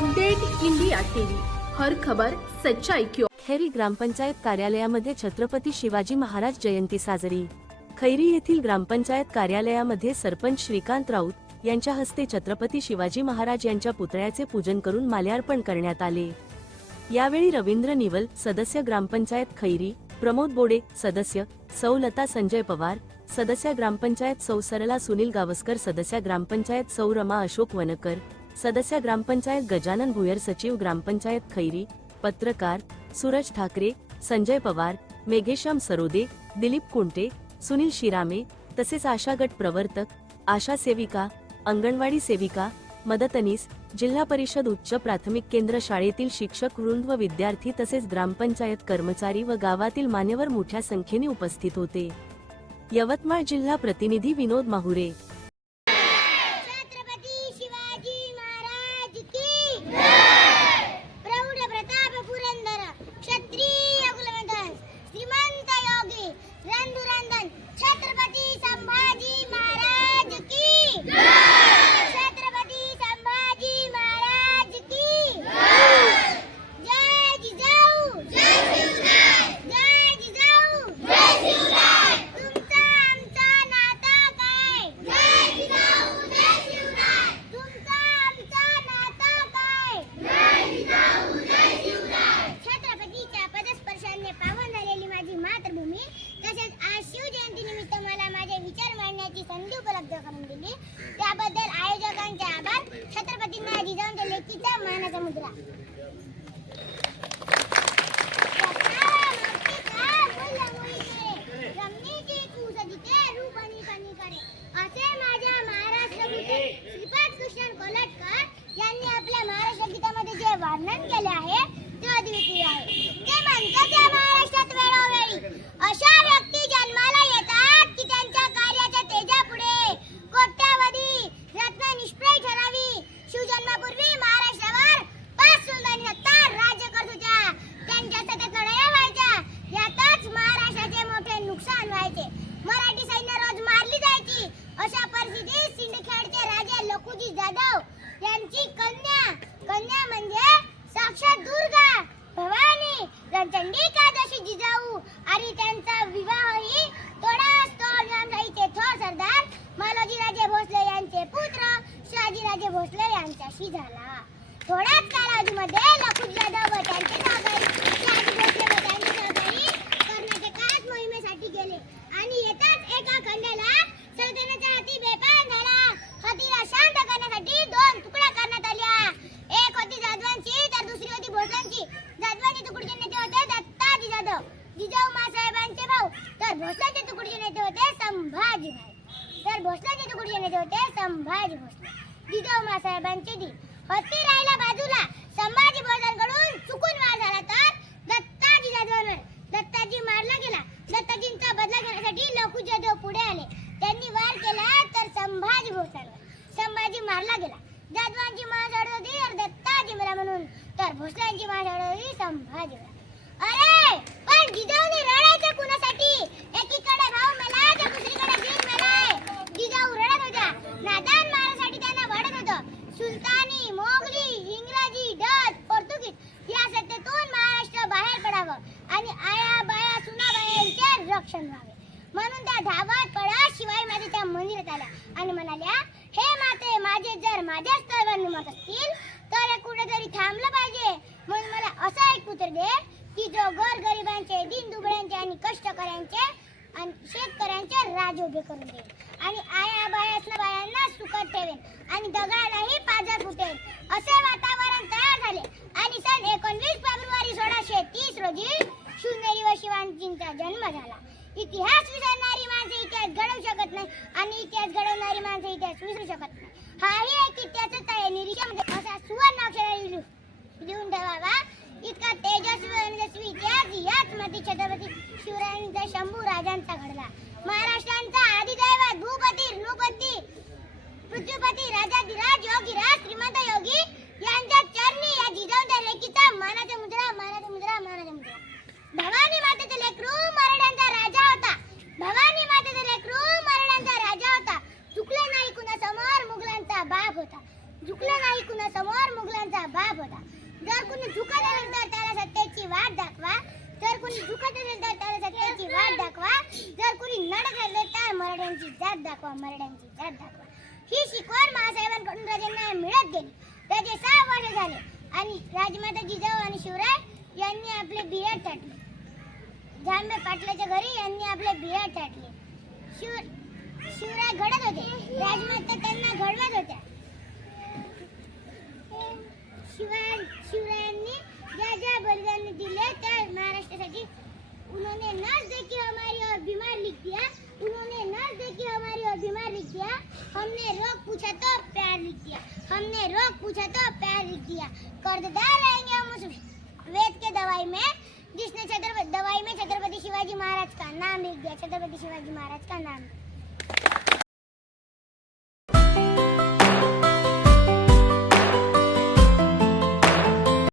Update India TV. हर खबर सच्चाई क्यों खैरी ग्रामपंचायत कार्यालयामध्ये छत्रपती शिवाजी महाराज जयंती साजरी. खैरी येथील ग्रामपंचायत कार्यालयामध्ये सरपंच श्रीकांत राऊत यांच्या हस्ते छत्रपती शिवाजी महाराज यांच्या पुतळ्याचे पूजन करून माल्यार्पण करण्यात आले. यावेळी रवींद्र निवल सदस्य ग्रामपंचायत खैरी प्रमोद बोडे सदस्य सौलता संजय पवार सदस्य ग्रामपंचायत सौ सरला सुनील गावस्कर सदस्य ग्रामपंचायत सौ रमा अशोक वनकर सदस्य ग्रामपंचायत गजानन भुयर सचिव ग्रामपंचायत खैरी पत्रकार सूरज ठाकरे संजय पवार मेघेश्याम सरोदे दिलीप कुंटे सुनील शिरामे तसेच आशा गट प्रवर्तक आशा सेविका अंगणवाडी सेविका मदतनीस जिल्हा परिषद उच्च प्राथमिक केंद्र शाळेतील शिक्षक वृंद व विद्यार्थी तसेच ग्रामपंचायत कर्मचारी व गावातील मान्यवर मोठ्या संख्येने उपस्थित होते. यवतमाळ जिल्हा प्रतिनिधी विनोद माहुरे छत्रपती शिवाजी महाराज की प्रौढ प्रताप पुरंदर क्षत्रिय कुलवंदन श्रीमंत योगी रंधुरंदन छत्रपती संभाजी महाराज की छत्रपती संभाजी महाराज की जय जिजाऊ जय शिवराय जय जिजाऊ जय शिवराय तुमचा आमचा नाता काय जय जिजाऊ जय शिवराय तुमचा आमचा नाता काय जय जिजाऊ जय शिवराय छत्रपतीच्या पदस्पर्शाने पावन झालेली माझी मातृभूमी तसेच आज शिवजयंती निमित्त मला माझे विचार मांडण्याची संधी उपलब्ध करून दिली त्याबद्दल आयोजकांचे आभार छत्रपतींना जिजाऊंच्या लेखीचा मानाचा मुद्रा असे माझ्या महाराष्ट्र श्रीपाद कृष्ण कोलटकर यांनी आपल्या महाराष्ट्र गीतामध्ये जे वर्णन केले आहे ते अद्वितीय आहे. ते म्हणतात थोड्याच कालावधीमध्ये लखुजी जाधव व त्यांचे सहकारी शहाजी भोसले व त्यांचे सहकारी कर्नाटकात मोहिमेसाठी गेले. आणि येताच एका खंडाला सल्तनतच्या हाती बेपान झाला. हातीला शांत करण्यासाठी दोन तुकड्या करण्यात आल्या. एक होती जाधवांची तर दुसरी होती भोसलांची जाधवांची तुकडीचे नेते होते दत्ताजी जाधव. जिजाऊ मासाहेबांचे भाऊ. तर भोसल्याचे तुकडीचे नेते होते संभाजी भाई तर भोसल्याचे तुकडीचे नेते होते संभाजी भोसले जिजाऊ मासाहेबांचे दी हत्ती राहिला बाजूला. संभाजी भोसल्यांकडून चुकून वार झाला तर दत्ताजी जाधवांवर. दत्ताजी मारला गेला. दत्ताजींचा बदला घेण्यासाठी लखू जाधव पुढे आले. त्यांनी वार केला तर संभाजी भोसलेवर संभाजी मारला गेला. जाधवांची महाजड होती तर दत्ताजी मला म्हणून. तर भोसल्यांची महाजड होती संभाजी अरे पण जिजाऊने रडायचं कुणासाठी? एकीकडे भाऊ मेला तर दुसरीकडे जीव मेलाय. जिजाऊ रडत होत्या. नादा माझे उभे करून देईन. आणि आया बायासना बायांना सुखात ठेवेन. आणि दगडालाही पाजर फुटेल असे वातावरण तयार झाले. आणि सन एकोणवीस फेब्रुवारी सोळाशे तीस रोजी शिवनेरी व शिवाजींचा जन्म झाला. इतिहास विसरणारी माणसे इतिहास घडवू शकत नाही. आणि इतिहास घडवणारी माणसे इतिहास विसरू शकत नाही. हाही एक इतिहासच आहे. निरीक्षण दाखवा मराठ्यांची जात दाखवा. ही शिकवण महासाहेबांकडून राजांना मिळत गेली. त्याचे सहा वर्ष झाले आणि राजमाता जिजाऊ आणि शिवराय यांनी आपले बिया टाटले जांबे पाटलाच्या घरी यांनी आपले बिया टाटले शिव शिवराय घडत होते. राजमाता त्यांना घडवत दिया हमने रोग पूछा तो प्यार लिख दिया हमने रोग पूछा तो प्यार लिख दिया कर्जदार रहेंगे हम उस वेद के दवाई में जिसने छत्रपति दवाई में छत्रपति शिवाजी महाराज का नाम लिख दिया छत्रपति शिवाजी महाराज का नाम।